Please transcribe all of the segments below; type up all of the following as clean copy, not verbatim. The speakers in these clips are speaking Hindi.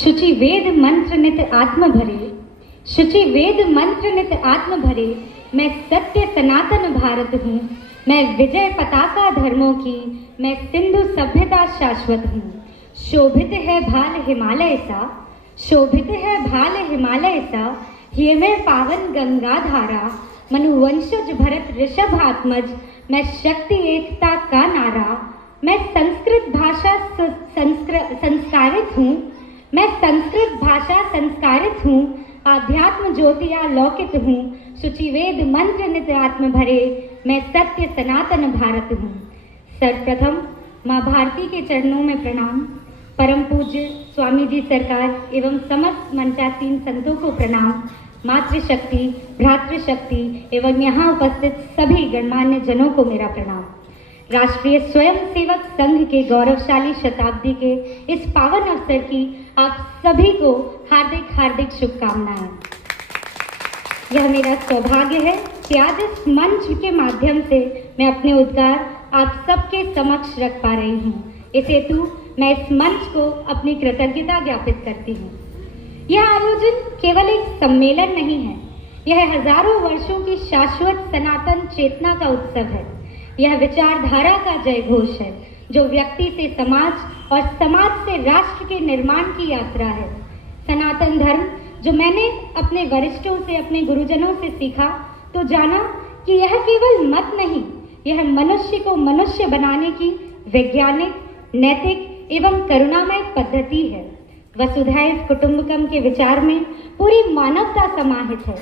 शुचि वेद मंत्र नित आत्म भरे, शुचि वेद मंत्र नित आत्म भरे। मैं सत्य सनातन भारत हूँ, मैं विजय पताका धर्मों की, मैं सिंधु सभ्यता शाश्वत हूँ। शोभित है भाल हिमालय सा, शोभित है भाल हिमालय सा, ये मैं पावन गंगा धारा। मनुवंशज भरत ऋषभात्मज, मैं शक्ति एकता का नारा। मैं संस्कृत भाषा संस्कारित हूँ, मैं संस्कृत भाषा संस्कारित हूँ। आध्यात्म ज्योति आलोकित हूँ, शुचि वेद मंत्र नित आत्म भरे। मैं सत्य सनातन भारत हूँ। सर्वप्रथम माँ भारती के चरणों में प्रणाम। परम पूज्य स्वामी जी सरकार एवं समस्त मंचासीन संतों को प्रणाम। मातृशक्ति, भ्रातृशक्ति एवं यहाँ उपस्थित सभी गणमान्य जनों को मेरा प्रणाम। राष्ट्रीय स्वयंसेवक संघ के गौरवशाली शताब्दी के इस पावन अवसर की आप सभी को हार्दिक हार्दिक शुभकामनाएं। यह मेरा सौभाग्य है कि आज इस मंच के माध्यम से मैं अपने उद्गार आप सबके समक्ष रख पा रही हूँ। इस हेतु मैं इस मंच को अपनी कृतज्ञता ज्ञापित करती हूँ। यह आयोजन केवल एक सम्मेलन नहीं है, यह हजारों वर्षों की शाश्वत सनातन चेतना का उत्सव है। यह विचारधारा का जय घोष है जो व्यक्ति से समाज और समाज से राष्ट्र के निर्माण की यात्रा है। सनातन धर्म जो मैंने अपने वरिष्ठों से, अपने गुरुजनों से सीखा तो जाना कि यह केवल मत नहीं, यह मनुष्य को मनुष्य बनाने की वैज्ञानिक, नैतिक एवं करुणामय पद्धति है। वसुधैव कुटुंबकम के विचार में पूरी मानवता समाहित है।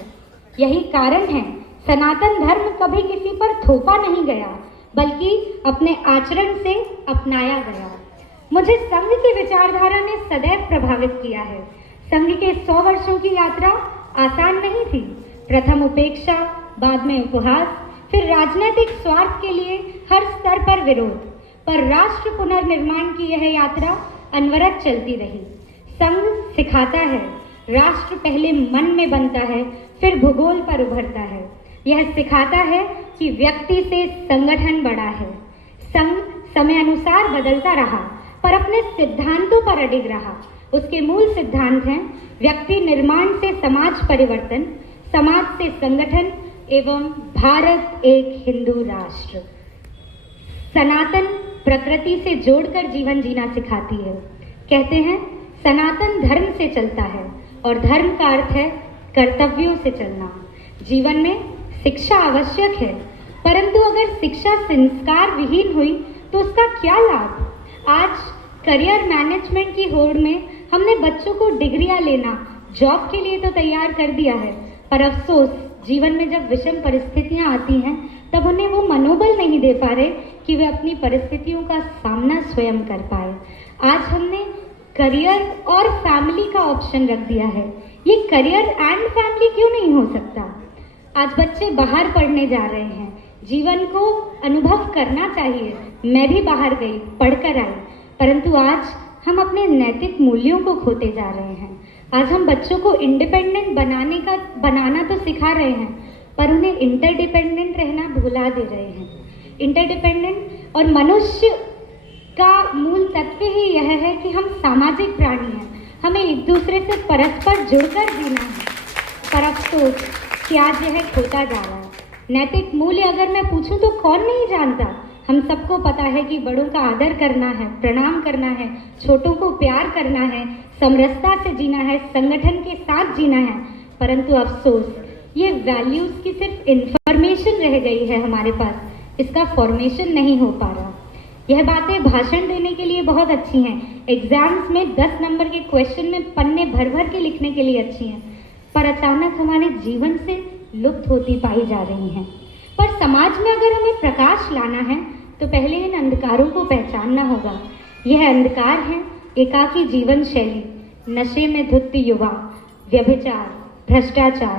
यही कारण है सनातन धर्म कभी किसी पर थोपा नहीं गया, बल्कि अपने आचरण से अपनाया गया। मुझे संघ की विचारधारा ने सदैव प्रभावित किया है। संघ के 100 वर्षों की यात्रा आसान नहीं थी। प्रथम उपेक्षा, बाद में उपहास, फिर राजनीतिक स्वार्थ के लिए हर स्तर पर विरोध, पर राष्ट्र पुनर्निर्माण की यह यात्रा अनवरत चलती रही। संघ सिखाता है राष्ट्र पहले मन में बनता है, फिर भूगोल पर उभरता है। यह सिखाता है कि व्यक्ति से संगठन बड़ा है। संघ समय अनुसार बदलता रहा, पर अपने सिद्धांतों पर अडिग रहा। उसके मूल सिद्धांत हैं व्यक्ति निर्माण से समाज परिवर्तन, समाज से संगठन एवं भारत एक हिंदू राष्ट्र। सनातन प्रकृति से जोड़कर जीवन जीना सिखाती है। कहते हैं सनातन धर्म से चलता है और धर्म का अर्थ है कर्तव्यों से चलना। जीवन में शिक्षा आवश्यक है, परंतु अगर शिक्षा संस्कार विहीन हुई तो उसका क्या लाभ। आज करियर मैनेजमेंट की होड़ में हमने बच्चों को डिग्रियां लेना, जॉब के लिए तो तैयार कर दिया है, पर अफसोस जीवन में जब विषम परिस्थितियां आती हैं तब उन्हें वो मनोबल नहीं दे पा रहे कि वे अपनी परिस्थितियों का सामना स्वयं कर पाए। आज हमने करियर और फैमिली का ऑप्शन रख दिया है। ये करियर एंड फैमिली क्यों नहीं हो सकता। आज बच्चे बाहर पढ़ने जा रहे हैं, जीवन को अनुभव करना चाहिए। मैं भी बाहर गई, पढ़कर आई, परंतु आज हम अपने नैतिक मूल्यों को खोते जा रहे हैं। आज हम बच्चों को इंडिपेंडेंट बनाना तो सिखा रहे हैं, पर उन्हें इंटरडिपेंडेंट रहना भुला दे रहे हैं। इंटरडिपेंडेंट और मनुष्य का मूल तत्व ही यह है कि हम सामाजिक प्राणी हैं, हमें एक दूसरे से परस्पर जुड़कर जीना है। पर अफसोस कि आज यह खोता जा रहा है। नैतिक मूल्य अगर मैं पूछूं तो कौन नहीं जानता। हम सबको पता है कि बड़ों का आदर करना है, प्रणाम करना है, छोटों को प्यार करना है, समरसता से जीना है, संगठन के साथ जीना है, परंतु अफसोस ये वैल्यूज की सिर्फ इंफॉर्मेशन रह गई है हमारे पास, इसका फॉर्मेशन नहीं हो पा रहा। यह बातें भाषण देने के लिए बहुत अच्छी हैं, एग्जाम्स में 10 नंबर के क्वेश्चन में पन्ने भर भर के लिखने के लिए अच्छी हैं, पर अचानक हमारे जीवन से लुप्त होती पाई जा रही हैं। पर समाज में अगर हमें प्रकाश लाना है तो पहले इन अंधकारों को पहचानना होगा। यह अंधकार है एकाकी जीवन शैली, नशे में धुत युवा, व्यभिचार, भ्रष्टाचार।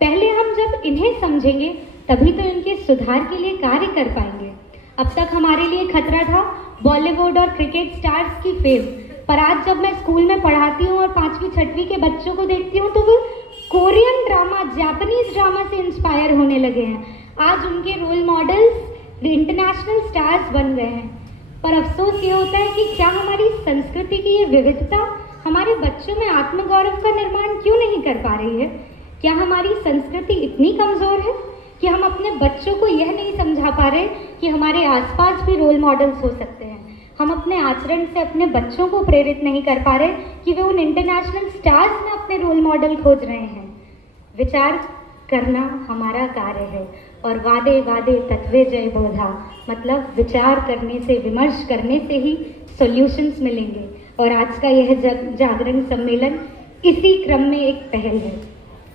पहले हम जब इन्हें समझेंगे तभी तो इनके सुधार के लिए कार्य कर पाएंगे। अब तक हमारे लिए खतरा था बॉलीवुड और क्रिकेट स्टार्स की फेम, पर आज जब मैं स्कूल में पढ़ाती हूँ और 5वीं 6वीं के बच्चों को देखती हूँ तो वो कोरियन ड्रामा, जापानीज ड्रामा से इंस्पायर होने लगे हैं। आज उनके रोल मॉडल्स इंटरनेशनल स्टार्स बन गए हैं। पर अफसोस ये होता है कि क्या हमारी संस्कृति की ये विविधता हमारे बच्चों में आत्मगौरव का निर्माण क्यों नहीं कर पा रही है? क्या हमारी संस्कृति इतनी कमज़ोर है कि हम अपने बच्चों को यह नहीं समझा पा रहे कि हमारे आसपास भी रोल मॉडल्स हो सकते हैं? हम अपने आचरण से अपने बच्चों को प्रेरित नहीं कर पा रहे कि वे उन इंटरनेशनल स्टार्स में अपने रोल मॉडल खोज रहे हैं। विचार करना हमारा कार्य है और वादे वादे तत्वे जय बोधा, मतलब विचार करने से, विमर्श करने से ही सॉल्यूशंस मिलेंगे। और आज का यह जागरण सम्मेलन इसी क्रम में एक पहल है।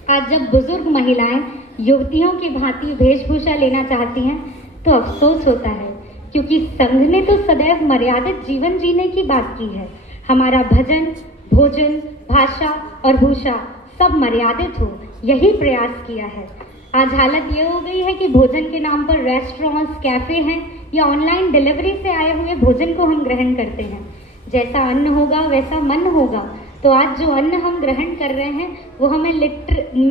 आज जब बुजुर्ग महिलाएं युवतियों की भांति वेशभूषा लेना चाहती हैं तो अफसोस होता है, क्योंकि संघ ने तो सदैव मर्यादित जीवन जीने की बात की है। हमारा भजन, भोजन, भाषा और भूषा सब मर्यादित हो, यही प्रयास किया है। आज हालत यह हो गई है कि भोजन के नाम पर रेस्टोरेंट्स, कैफे हैं या ऑनलाइन डिलीवरी से आए हुए भोजन को हम ग्रहण करते हैं। जैसा अन्न होगा वैसा मन होगा। तो आज जो अन्न हम ग्रहण कर रहे हैं वो हमें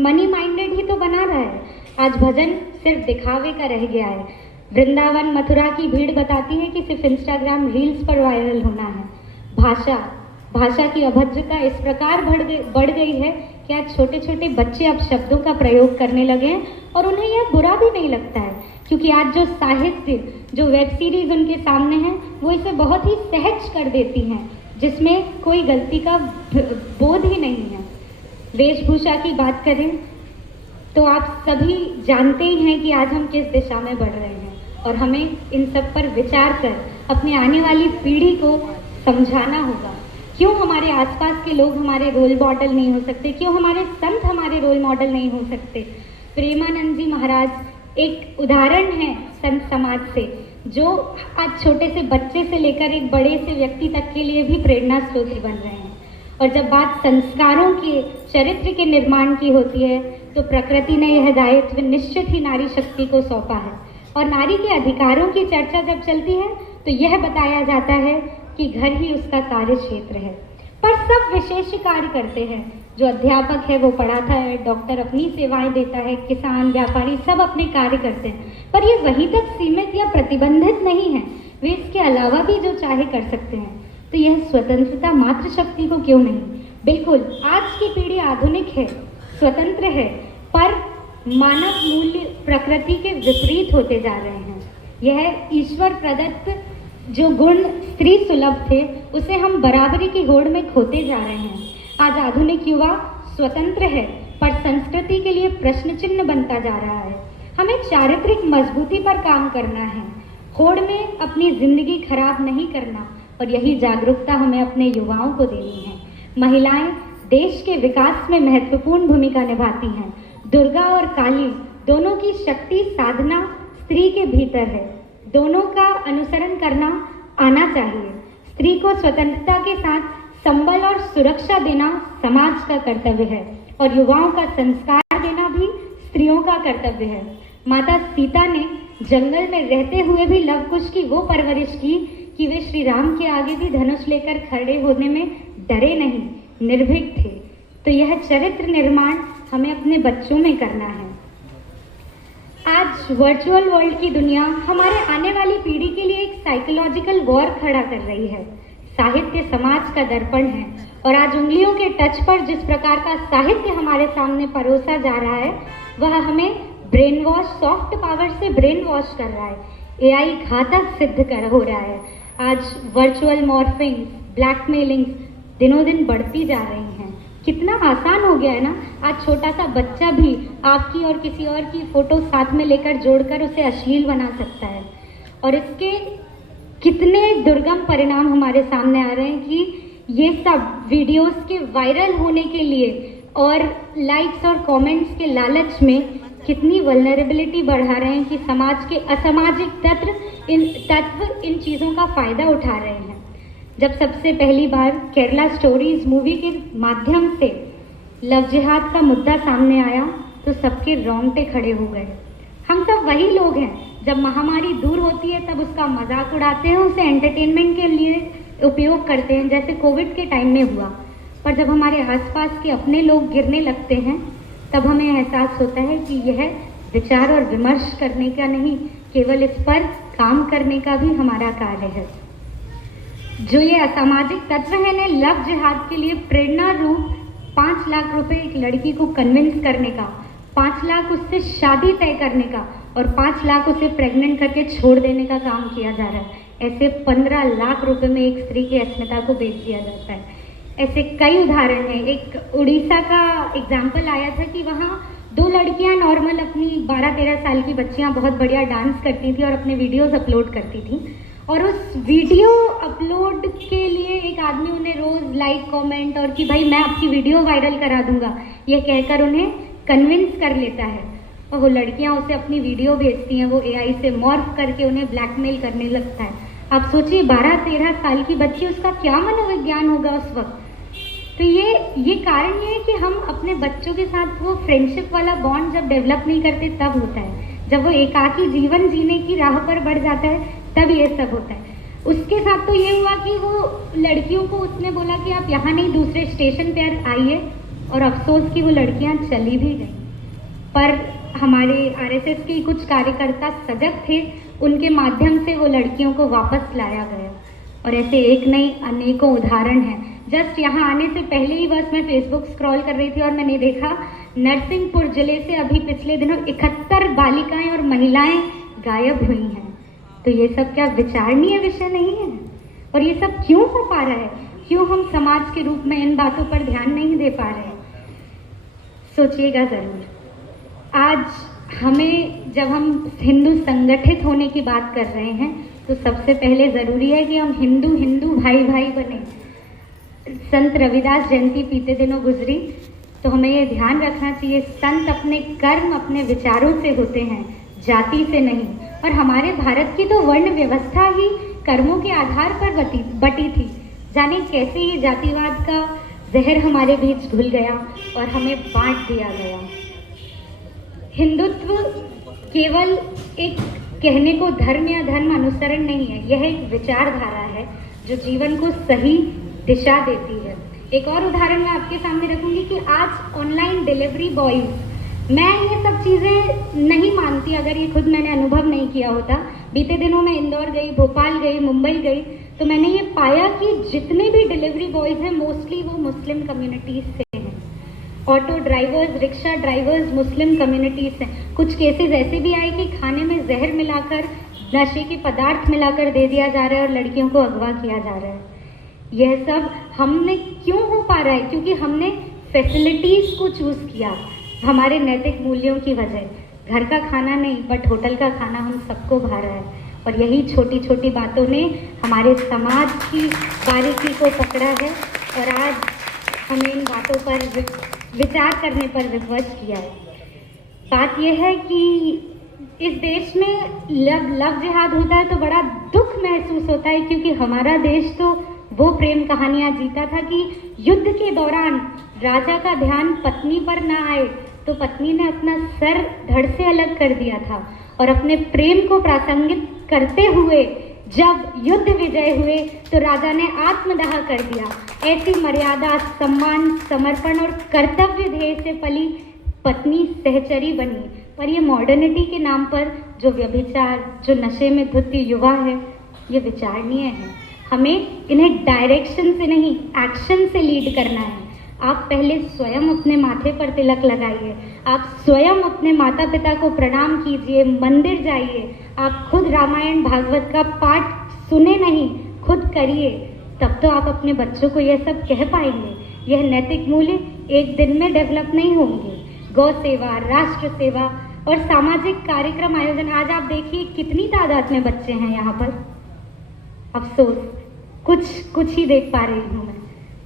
मनी माइंडेड ही तो बना रहा है। आज भजन सिर्फ दिखावे का रह गया है। वृंदावन, मथुरा की भीड़ बताती है कि सिर्फ इंस्टाग्राम रील्स पर वायरल होना है। भाषा की अभद्रता इस प्रकार बढ़ गई है कि आज छोटे छोटे बच्चे अब शब्दों का प्रयोग करने लगे हैं और उन्हें यह बुरा भी नहीं लगता है, क्योंकि आज जो साहित्य, जो वेब सीरीज उनके सामने है वो इसे बहुत ही सहज कर देती हैं, जिसमें कोई गलती का बोध ही नहीं है। वेशभूषा की बात करें तो आप सभी जानते ही हैं कि आज हम किस दिशा में बढ़ रहे हैं और हमें इन सब पर विचार कर अपने आने वाली पीढ़ी को समझाना होगा। क्यों हमारे आसपास के लोग हमारे रोल मॉडल नहीं हो सकते? क्यों हमारे संत हमारे रोल मॉडल नहीं हो सकते? प्रेमानंद जी महाराज एक उदाहरण है संत समाज से, जो आज छोटे से बच्चे से लेकर एक बड़े से व्यक्ति तक के लिए भी प्रेरणा स्रोत बन रहे हैं। और जब बात संस्कारों के, चरित्र के निर्माण की होती है तो प्रकृति ने यह दायित्व निश्चित ही नारी शक्ति को सौंपा है। और नारी के अधिकारों की चर्चा जब चलती है तो यह बताया जाता है कि घर ही उसका कार्य क्षेत्र है। पर सब विशेष कार्य करते हैं। जो अध्यापक है वो पढ़ाता है, डॉक्टर अपनी सेवाएं देता है, किसान, व्यापारी सब अपने कार्य करते हैं। पर ये वहीं तक सीमित या प्रतिबंधित नहीं है, वे इसके अलावा भी जो चाहे कर सकते हैं। तो यह स्वतंत्रता मातृशक्ति को क्यों नहीं? बिल्कुल, आज की पीढ़ी आधुनिक है, स्वतंत्र है, पर मानव मूल्य प्रकृति के विपरीत होते जा रहे हैं। यह ईश्वर प्रदत्त जो गुण स्त्री सुलभ थे उसे हम बराबरी की होड़ में खोते जा रहे हैं। आज आधुनिक युवा स्वतंत्र है पर संस्कृति के लिए प्रश्न चिन्ह बनता जा रहा है। हमें चारित्रिक मजबूती पर काम करना है, होड़ में अपनी जिंदगी खराब नहीं करना, और यही जागरूकता हमें अपने युवाओं को देनी है। महिलाएं देश के विकास में महत्वपूर्ण भूमिका निभाती हैं। दुर्गा और काली दोनों की शक्ति साधना स्त्री के भीतर है, दोनों का अनुसरण करना आना चाहिए। स्त्री को स्वतंत्रता के साथ संबल और सुरक्षा देना समाज का कर्तव्य है और युवाओं का संस्कार देना भी स्त्रियों का कर्तव्य है। माता सीता ने जंगल में रहते हुए भी लव कुश की वो परवरिश की कि वे श्री राम के आगे भी धनुष लेकर खड़े होने में डरे नहीं, निर्भीक थे। तो यह चरित्र निर्माण हमें अपने बच्चों में करना है। आज वर्चुअल वर्ल्ड की दुनिया हमारे आने वाली पीढ़ी के लिए एक साइकोलॉजिकल वॉर खड़ा कर रही है। साहित्य समाज का दर्पण है और आज उंगलियों के टच पर जिस प्रकार का साहित्य हमारे सामने परोसा जा रहा है वह हमें ब्रेन वॉश, सॉफ्ट पावर से ब्रेन वॉश कर रहा है। एआई घातक सिद्ध हो रहा है। आज वर्चुअल मॉर्फिंग, ब्लैकमेलिंग दिनों दिन बढ़ती जा रही हैं। कितना आसान हो गया है ना। आज छोटा सा बच्चा भी आपकी और किसी और की फोटो साथ में लेकर जोड़कर उसे अश्लील बना सकता है। और इसके कितने दुर्गम परिणाम हमारे सामने आ रहे हैं कि ये सब वीडियोस के वायरल होने के लिए और लाइक्स और कमेंट्स के लालच में कितनी वल्नरेबिलिटी बढ़ा रहे हैं कि समाज के असामाजिक तत्व इन चीज़ों का फ़ायदा उठा रहे हैं। जब सबसे पहली बार केरला स्टोरीज मूवी के माध्यम से लव जिहाद का मुद्दा सामने आया तो सबके रोंगटे खड़े हो गए। हम सब वही लोग हैं, जब महामारी दूर होती है तब उसका मजाक उड़ाते हैं, उसे एंटरटेनमेंट के लिए उपयोग करते हैं, जैसे कोविड के टाइम में हुआ। पर जब हमारे आसपास के अपने लोग गिरने लगते हैं तब हमें एहसास होता है कि यह विचार और विमर्श करने का नहीं, केवल इस पर काम करने का भी हमारा कार्य है। जो ये असामाजिक तत्व है ने लव जिहाद के लिए प्रेरणा रूप 5 लाख रुपए एक लड़की को कन्विंस करने का, 5 लाख उससे शादी तय करने का और 5 लाख उसे प्रेग्नेंट करके छोड़ देने का काम किया जा रहा है। ऐसे 15 लाख रुपए में एक स्त्री की अस्मिता को बेच दिया जाता है। ऐसे कई उदाहरण हैं। एक उड़ीसा का एग्जाम्पल आया था कि वहाँ 2 लड़कियां नॉर्मल अपनी 12-13 साल की बच्चियां बहुत बढ़िया डांस करती थी और अपने वीडियोस अपलोड करती थी, और उस वीडियो अपलोड के लिए एक आदमी उन्हें रोज़ लाइक कमेंट और कि भाई मैं आपकी वीडियो वायरल करा दूंगा ये कहकर उन्हें कन्विंस कर लेता है, और वो लड़कियां उसे अपनी वीडियो भेजती हैं। वो एआई से मॉर्फ करके उन्हें ब्लैकमेल करने लगता है। आप सोचिए 12-13 साल की बच्ची, उसका क्या मनोविज्ञान होगा उस वक्त। तो ये कारण ये है कि हम अपने बच्चों के साथ वो फ्रेंडशिप वाला बॉन्ड जब डेवलप नहीं करते तब होता है। जब वो एकाकी जीवन जीने की राह पर बढ़ जाता है तब ये सब होता है। उसके साथ तो ये हुआ कि वो लड़कियों को उसने बोला कि आप यहाँ नहीं दूसरे स्टेशन पर आइए, और अफसोस कि वो लड़कियाँ चली भी गई। पर हमारे आरएसएस के कुछ कार्यकर्ता सजग थे, उनके माध्यम से वो लड़कियों को वापस लाया गया। और ऐसे एक नहीं अनेकों उदाहरण हैं। जस्ट यहाँ आने से पहले ही बस मैं फेसबुक स्क्रॉल कर रही थी और मैंने देखा नरसिंहपुर जिले से अभी पिछले दिनों 71 बालिकाएं और महिलाएं गायब हुई हैं। तो ये सब क्या विचारणीय विषय नहीं है? और ये सब क्यों हो पा रहा है? क्यों हम समाज के रूप में इन बातों पर ध्यान नहीं दे पा रहे हैं? सोचिएगा ज़रूर। आज हमें, जब हम हिंदू संगठित होने की बात कर रहे हैं, तो सबसे पहले ज़रूरी है कि हम हिंदू भाई भाई बने। संत रविदास जयंती बीते दिनों गुजरी, तो हमें ये ध्यान रखना चाहिए संत अपने कर्म अपने विचारों से होते हैं, जाति से नहीं। और हमारे भारत की तो वर्ण व्यवस्था ही कर्मों के आधार पर बटी थी। जाने कैसे ये जातिवाद का जहर हमारे बीच घुल गया और हमें बांट दिया गया। हिंदुत्व केवल एक कहने को धर्म या धर्म अनुसरण नहीं है, यह एक विचारधारा है जो जीवन को सही दिशा देती है। एक और उदाहरण मैं आपके सामने रखूंगी कि आज ऑनलाइन डिलीवरी बॉयज, मैं ये सब चीज़ें नहीं मानती अगर ये खुद मैंने अनुभव नहीं किया होता। बीते दिनों मैं इंदौर गई, भोपाल गई, मुंबई गई, तो मैंने ये पाया कि जितने भी डिलीवरी बॉयज हैं मोस्टली वो मुस्लिम कम्युनिटीज़ से हैं। ऑटो ड्राइवर्स, रिक्शा ड्राइवर्स मुस्लिम कम्युनिटीज़ से। कुछ केसेस ऐसे भी आए कि खाने में जहर मिलाकर, नशे के पदार्थ मिलाकर दे दिया जा रहा है और लड़कियों को अगवा किया जा रहा है। यह सब हमने क्यों हो पा रहा है? क्योंकि हमने फैसिलिटीज़ को चूज़ किया हमारे नैतिक मूल्यों की वजह। घर का खाना नहीं बट होटल का खाना हम सबको भा रहा है, और यही छोटी छोटी बातों ने हमारे समाज की बारीकी को पकड़ा है और आज हमें इन बातों पर विचार करने पर विवश किया है। बात यह है कि इस देश में लव जिहाद होता है तो बड़ा दुख महसूस होता है, क्योंकि हमारा देश तो वो प्रेम कहानियाँ जीता था कि युद्ध के दौरान राजा का ध्यान पत्नी पर ना आए तो पत्नी ने अपना सर धड़ से अलग कर दिया था, और अपने प्रेम को प्रासंगिक करते हुए जब युद्ध विजय हुए तो राजा ने आत्मदाह कर दिया। ऐसी मर्यादा, सम्मान, समर्पण और कर्तव्य ध्येय से पली पत्नी सहचरी बनी। पर ये मॉडर्निटी के नाम पर जो व्यभिचार, जो नशे में धुत युवा है, ये विचारणीय है। हमें इन्हें डायरेक्शन से नहीं एक्शन से लीड करना है। आप पहले स्वयं अपने माथे पर तिलक लगाइए, आप स्वयं अपने माता पिता को प्रणाम कीजिए, मंदिर जाइए, आप खुद रामायण भागवत का पाठ सुने नहीं, खुद करिए, तब तो आप अपने बच्चों को यह सब कह पाएंगे। यह नैतिक मूल्य एक दिन में डेवलप नहीं होंगे। गौ सेवा, राष्ट्र सेवा और सामाजिक कार्यक्रम आयोजन, आज आप देखिए कितनी तादाद में बच्चे हैं यहाँ पर। अफसोस कुछ ही देख पा रही हूँ मैं।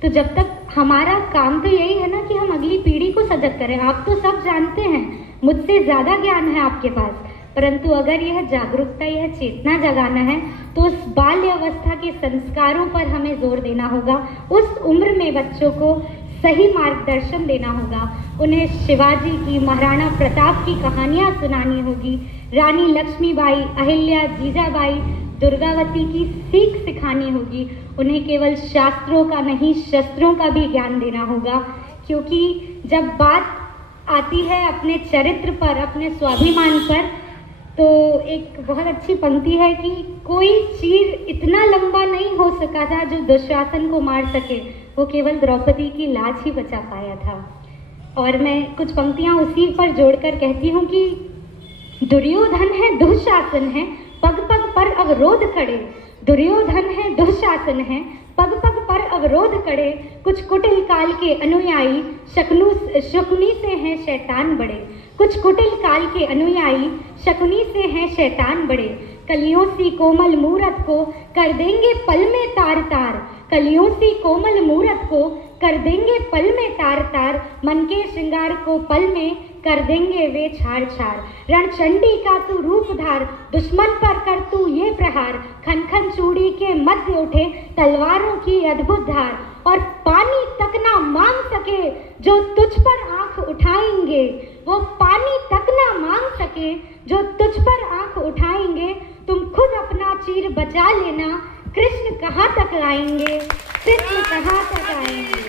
तो जब तक हमारा काम तो यही है ना कि हम अगली पीढ़ी को सजग करें। आप तो सब जानते हैं, मुझसे ज़्यादा ज्ञान है आपके पास, परंतु अगर यह जागरूकता, यह चेतना जगाना है तो उस बाल्य अवस्था के संस्कारों पर हमें जोर देना होगा। उस उम्र में बच्चों को सही मार्गदर्शन देना होगा। उन्हें शिवाजी की, महाराणा प्रताप की कहानियाँ सुनानी होगी, रानी लक्ष्मीबाई, अहिल्या, जीजाबाई, दुर्गावती की सीख सिखानी होगी। उन्हें केवल शास्त्रों का नहीं शस्त्रों का भी ज्ञान देना होगा, क्योंकि जब बात आती है अपने चरित्र पर, अपने स्वाभिमान पर, तो एक बहुत अच्छी पंक्ति है कि कोई चीर इतना लंबा नहीं हो सका था जो दुशासन को मार सके, वो केवल द्रौपदी की लाज ही बचा पाया था। और मैं कुछ पंक्तियां उसी पर जोड़कर कहती हूँ कि दुर्योधन है दुशासन है पग पग पर अवरोध खड़े, दुर्योधन है दुशासन है पग पग पर अवरोध खड़े, कुछ कुटिल काल के अनुयायी शकुनी से हैं शैतान बड़े, कुछ कुटिल काल के अनुयायी शकुनी से हैं शैतान बड़े, कलियों सी कोमल मूरत को कर देंगे पल में तार तार, कलियों सी कोमल मूरत को कर देंगे पल में तार तार, मन के श्रृंगार को पल में कर देंगे वे छाड़ छाड़, रणचंडी का तू रूप धार, दुश्मन पर कर तू ये प्रहार, खन खन चूड़ी के मध्य उठे तलवारों की अद्भुत धार, और पानी तक ना मांग सके जो तुझ पर आंख उठाएंगे, वो पानी तक ना मांग सके जो तुझ पर आंख उठाएंगे, तुम खुद अपना चीर बचा लेना, कृष्ण कहाँ तक आएंगे, कृष्ण कहाँ तक आएंगे।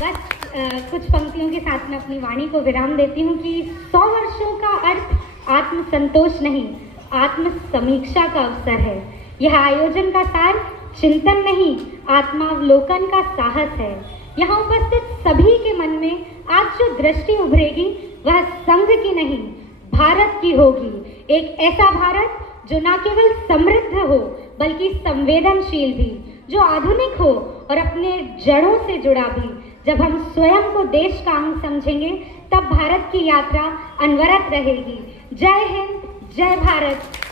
बस कुछ पंक्तियों के साथ मैं अपनी वाणी को विराम देती हूँ कि 100 वर्षों का अर्थ आत्मसंतोष नहीं, आत्म समीक्षा का अवसर है। यह आयोजन का सार चिंतन नहीं, आत्मावलोकन का साहस है। यहाँ उपस्थित सभी के मन में आज जो दृष्टि उभरेगी वह संघ की नहीं, भारत की होगी। एक ऐसा भारत जो न केवल समृद्ध हो बल्कि संवेदनशील भी, जो आधुनिक हो और अपने जड़ों से जुड़ा भी। जब हम स्वयं को देश का अंग समझेंगे तब भारत की यात्रा अनवरत रहेगी। जय हिंद, जय भारत।